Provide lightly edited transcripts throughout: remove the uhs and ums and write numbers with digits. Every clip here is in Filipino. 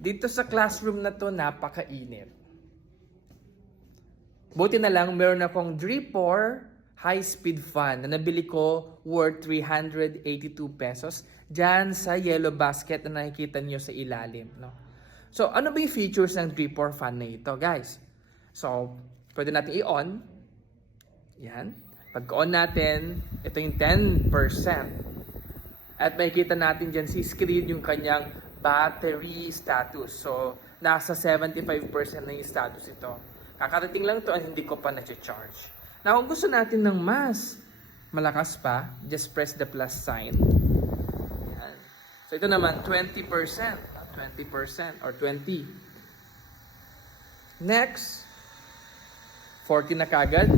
Dito sa classroom na to, napakainit. Buti na lang, meron akong Dripor high-speed fan na nabili ko worth 382 pesos dyan sa yellow basket na nakikita niyo sa ilalim. No? So, ano ba yung features ng Dripor fan na ito, guys? So, pwede natin i-on. Yan. Pag-on natin, ito yung 10%. At makikita natin dyan si screen yung kanyang battery status. So, nasa 75% na yung status ito. Kakarating lang ito at hindi ko pa na-charge. Now, kung gusto natin ng mas malakas pa, just press the plus sign. Yan. So, ito naman, 20%. 20% or 20. Next, 40 na kagad.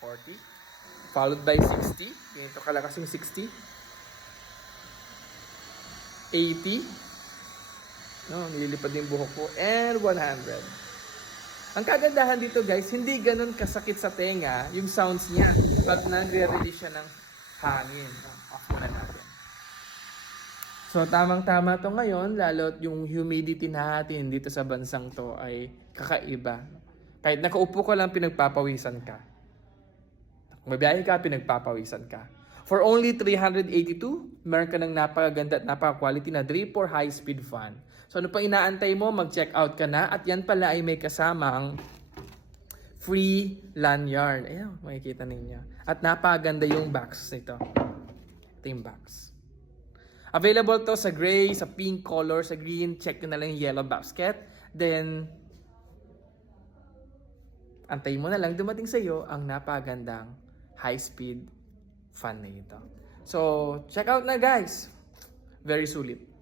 40. Followed by 60. Ganito kalakas yung 60. 80. No, nililipad yung buhok ko. And 100. Ang kagandahan dito guys, hindi ganun kasakit sa tenga yung sounds niya pag nagre-release siya ng hangin. Off muna natin. So tamang-tama to ngayon, lalo't yung humidity natin dito sa bansang to ay kakaiba. Kahit nakaupo ka lang, pinagpapawisan ka. Kung mabiyahe ka, pinagpapawisan ka. For only 382, meron ka ng napakaganda at napaka-quality na Dripor high-speed fan. So ano pa inaantay mo? Mag-check out ka na. At yan pala ay may kasamang free lanyard. Ayan, makikita ninyo. At napakaganda yung box nito. Ito yung box. Available to sa gray, sa pink color, sa green. Check nyo na lang yung yellow basket. Then, antay mo na lang dumating sa iyo ang napakagandang high-speed fan na ito. So, check out na guys. Very sulit.